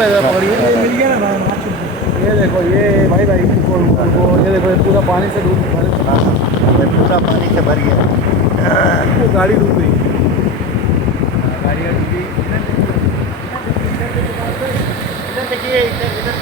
पकड़िए, ये मिल गया ना। ये देखो, ये भाई भाई ये देखो, ये पूरा पानी से डूब हाँ ये पूरा पानी से भर गया। वो गाड़ी डूब गई। गाड़ी डूब गई। इधर देखिए, इधर इधर